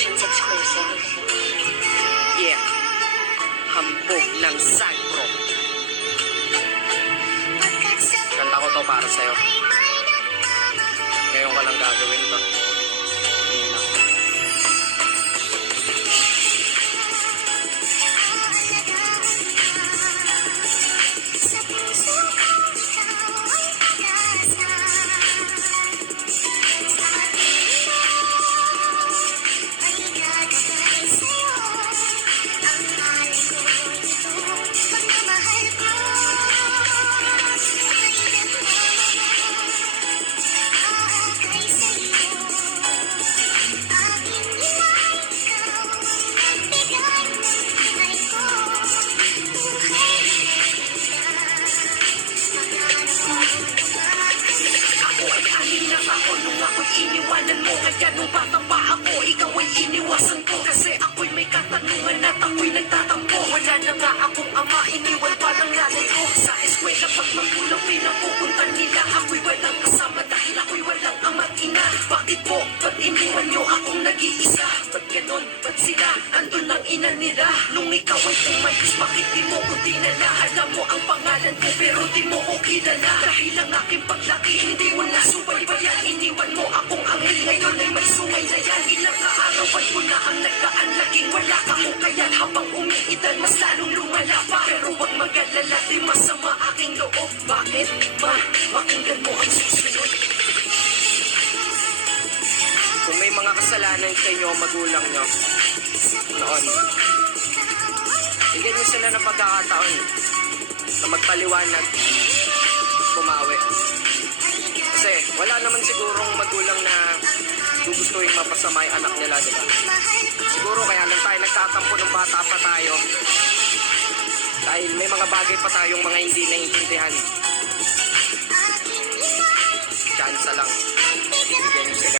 Productions exclusive. Yeah, hambog ng Sagro. Kanta ko to para sa'yo. Ngayon ko lang gagawin to. Ngayon lang. Iniwanan mo, kaya nung bata pa ako, ikaw ay iniwasan ko. Kasi ako'y may katanungan at ako'y nagtatampo. Wala na nga akong ama, iniwan pa ng nanay ko. Sa eskwela pag magulang pinapupunta nila, ako'y walang kasama dahil ako'y walang ama't ina. Bakit po? Ba't iniwan nyo akong nag-iisa? Ba't ganon? Ba't sila? Andun ang ina nila. Nung ikaw ay umalis, bakit di mo ko dinala? Alam mo ang pangalan ko pero di mo ko kilala. Dahil ang aking paglaki, hindi mo nasubaybayan. Iniwan mo akong anghel, ngayon ay may sungay na yan. Ilang kaarawan ko na ang nagdaan, laging wala ka ko. Kaya't habang umiitan, mas lalong lumala pa. Pero wag mag-alala, di masama aking loob. Bakit? Pakinggan mo ang susunod. Kung may mga kasalanan sa inyo, magulang nyo noon, bigyan nyo sila ng pagkakataon na magpaliwanag, bumawi. Kasi wala naman sigurong magulang na gugustuhin mapasama yung anak nila, diba? Siguro kaya lang tayo nagtatampo ng bata pa tayo dahil may mga bagay pa tayong mga hindi naiintindihan. Chance lang. Bigyan nyo sila